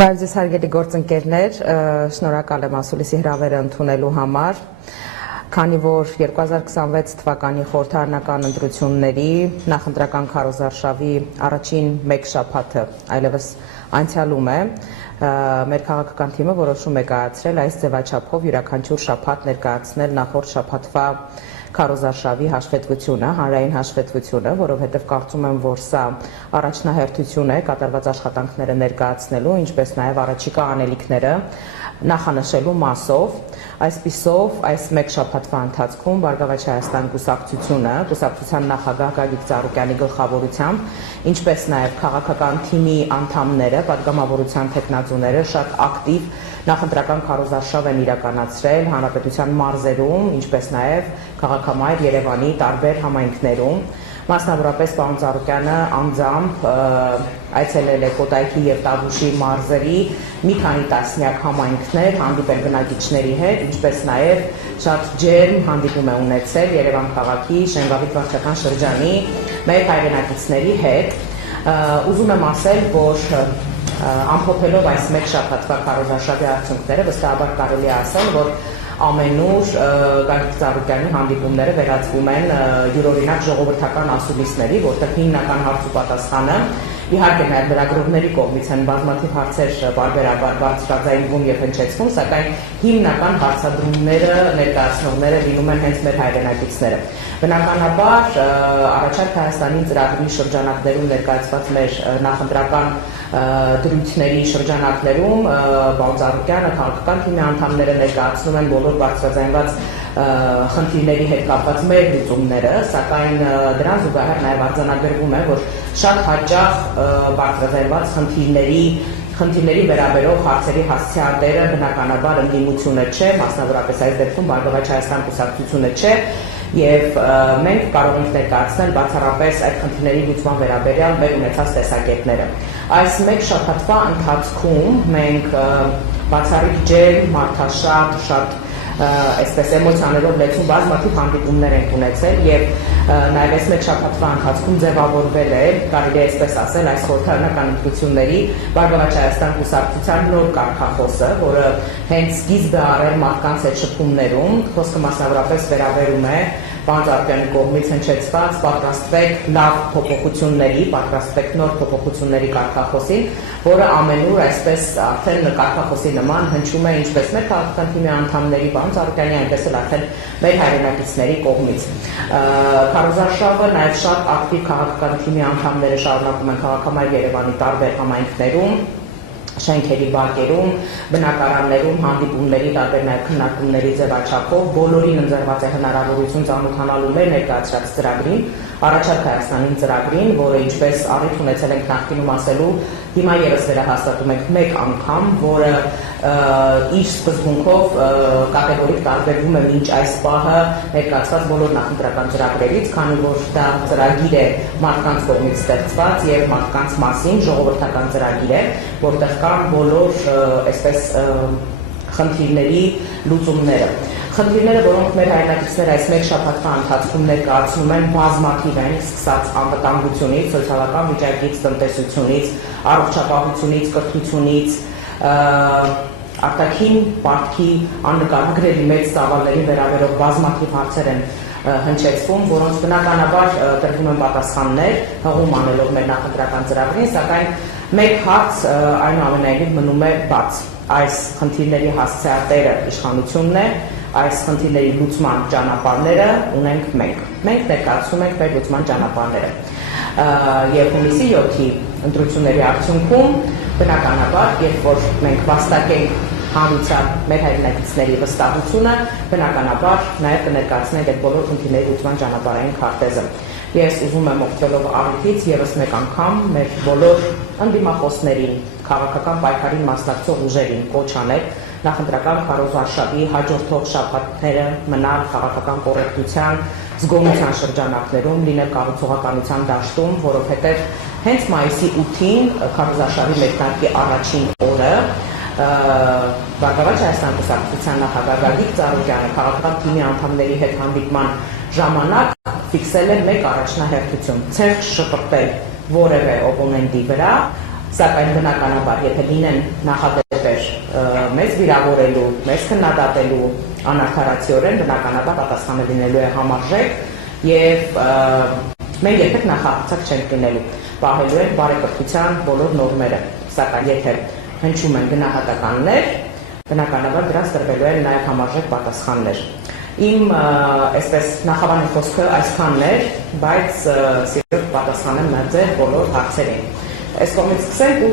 Բարև հարգելի գործընկերներ, շնորհակալ եմ ասուլիսի հրավերը ընդունելու համար, քանի որ 2026 թվականի խորհրդարանական ընտրությունների նախընտրական քարոզարշավի առաջին մեկ շաբաթը այլևս անցյալում է, մեր քաղաքական թիմը որոշում է կայացրել այս ձևաչափով յուրաքանչյուր շաբաթ ներկայացնել նախորդ շաբաթվա քարոզարշավի հաշվետվությունը, հանրային հաշվետվությունը, որովհետև կարծում եմ, որ սա առաջնահերթություն է կատարված աշխատանքները ներկայացնելու, ինչպես նաև առաջիկա անելիքները նախանշելու մասով, այսպիսով այս մեկ շաբաթվա ընթացքում Բարգավաճ Հայաստան կուսակցության նախագահ Գագիկ Ծառուկյանի գլխավորությամբ, ինչպես նաև քաղաքական թիմի անդամները, պատգամավորության թեկնածուները շատ ակտիվ նախընտրական քարոզարշավ են իրականացրել հանրապետության մարզերում, ինչպես նաև քաղաքամայր Երևանի տարբեր համայնքներում, մասնավորապես պարոն Ծառուկյանը անձամբ այցելել է Կոտայքի և Տավուշի մարզերի մի քանի տասնյակ համայնքներ, հանդիպել բնակիչների հետ, ինչպես նաև շատ ջերմ հանդիպում է ունեցել Երևան քաղաքի Շենգավիթ վարչական շրջանի մեր հայրենակիցների հետ։ Ուզում եմ ասել, որ ամփոփելով այս մեկ շաբաթվա քարոզարշավի արդյունքները, վստահաբար կարելի է ասել, որ ամենուր Գագիկ Ծառուկյանի հանդիպումները վերածվում են յուրօրինակ ժողովրդական ասուլիսների, որտեղ հիմնական հարց ու պատասխանը իհարկե նաև լրագրողների կողմից են բազմաթիվ հարցեր բարբերաբար բարձրաձայնվում և հնչեցվում, սակայն հիմնական հարցադրումները ներկայացնողները լինում են հենց մեր հայրենակիցները։ Բնականաբար Առաջարկ Հայաստանի ծրագրի շրջանակներում ներկայացված մեր նախընտրական դրույթների շրջանակներում պարոն Ծառուկյանը քաղաքական թիմի անդամները ներկայացնում են բոլոր բարձրաձայնված խնդիրների հետ կապված մեր լուծումները, սակայն դրան զուգահեռ նաև արձանագրվում է, որ շատ հաճախ բարձրաձայնված խնդիրների վերաբերող հարցերի հասցեատերը բնականաբար ընդդիմությունը չէ, մասնավորապես այս դեպքում Բարգավաճ Հայաստան կուսակցությունը չէ, և մենք կարող ենք ներկայացնել բացառապես այդ խնդիրների լուծման վերաբերյալ մեր ունեցած տեսակետները։ Այս մեկ շաբաթվա ընթացքում մենք բացառիկ ջերմ, մարդաշատ, շատ այսպես էմոցիաներով լեցուն բազմաթիվ հանդիպումներ ենք ունեցել և նաև այս մեկ շաբաթվա ընթացքում ձևավորվել է, կարելի է այսպես ասել, այս խորհրդարանական ընտրությունների Բարգավաճ Հայաստան կուսակցության նոր կարգախոսը, որը հենց սկիզբ է առել մարդկանց հետ շփումներում, խոսքը մասնավորապես վերաբերում է պարոն Ծառուկյանի կողմից հնչեցված պատրաստվեք լավ փոփոխությունների, պատրաստվեք նոր փոփոխությունների կարգախոսին, որը ամենուր այսպես արդեն կարգախոսի նման հնչում է ինչպես մեր քաղաքական թիմի անդամների պարոն Ծառուկյանի, այնպես էլ արդեն մեր հայրենակիցների կողմից։ Քարոզարշավը նաև շատ ակտիվ քաղաքական թիմի անդամները շարունակում են քաղաքամայր Երևանի տարբեր համայնքներում, շենքերի բակերում, բնակարաններում, հանդիպումների, տարբեր նաև քննարկումների ձևաչափով, բոլորին ընձեռված է հնարավորություն ծանոթանալու մեր ներկայացրած ծրագրին, Առաջարկ Հայաստանի ծրագրին, որը ինչպես առիթ ունեցել ենք նախկինում ասելու, հիմա ևս վերահաստատում ենք մեկ անգամ, որը իր սկզբունքով կատեգորիկ տարբերվում է մինչ այս պահը ներկայացված բոլոր նախընտրական ծրագրերից, քանի որ դա ծրագիր է մարդկանց կողմից ստեղծված և մարդկանց մասին ժողովրդական ծրագիր է, որտեղ կան բոլոր այսպես խնդիրների լուծումները։ Խնդիրները, որոնք մեր հայրենակիցները այս մեկ շաբաթվա ընթացքում ներկայացնում են, բազմաթիվ են, սկսած անվտանգությունից, սոցիալական վիճակից, տնտեսությունից, առողջապահությունից, կրթությունից, արտաքին պարտքի աննկարագրելի մեծ ծավալների վերաբերող բազմաթիվ հարցեր են հնչեցվում, որոնց բնականաբար տրվում են պատասխաններ, հղում անելով մեր նախընտրական ծրագրին, սակայն մեկ հարց այնուամենայնիվ մնում է բաց։ Այս խնդիրների հասցեատերը իշխանությունն է, այս խնդիրների լուծման ճանապարհները ունենք մենք։ Մենք ներկայացնում ենք մեր լուծման ճանապարհները։ Եվ հունիսի 7-ի ընտրությունների արդյունքում բնականաբար, երբ որ մենք վաստակենք հանրության մեր հայրենակիցների վստահությունը, բնականաբար նաև կներկայացնենք այդ բոլոր խնդիրների լուծման ճանապարհային քարտեզը։ Ես ուզում եմ օգտվելով առիթից ևս մեկ անգամ մեր բոլոր ընդդիմախոսներին, քաղաքական պայքարին մասնակցող ուժերին կոչ անել նախընտրական քարոզարշավի հաջորդող շաբաթները մնալ քաղաքական կոռեկտության, զգոնության շրջանակներում, լինել կառուցողականության դաշտում, որովհետև հենց մայիսի 8-ին քարոզարշավի մեկնարկի առաջին օրը Բարգավաճ Հայաստան կուսակցության նախագահ Գագիկ Ծառուկյանը քաղաքական թիմի անդամների հետ հանդիպման ժամանակ ֆիքսել է մեկ առաջնահերթություն՝ ցեղ շպրտել որևէ օպոնենտի վրա, Սակայն բնականաբար, եթե լինեն նախադեպեր մեզ վիրավորելու, մեզ քննադատելու անարդարացիորեն, բնականաբար պատասխանը լինելու է համարժեք եւ մենք երբեք նախահարցակ չենք լինելու, պահելու են բարեկրթության բոլոր նորմերը, սակայն եթե հնչում են գնահատականներ, բնականաբար դրանց տրվելու են նաեւ համարժեք պատասխաններ։ Իմ այսպես նախավանի խոսքը այսքանն էր, բայց սիրով պատասխանեմ ձեր բոլոր հարցերին։ Այս կողմից սկսենք ու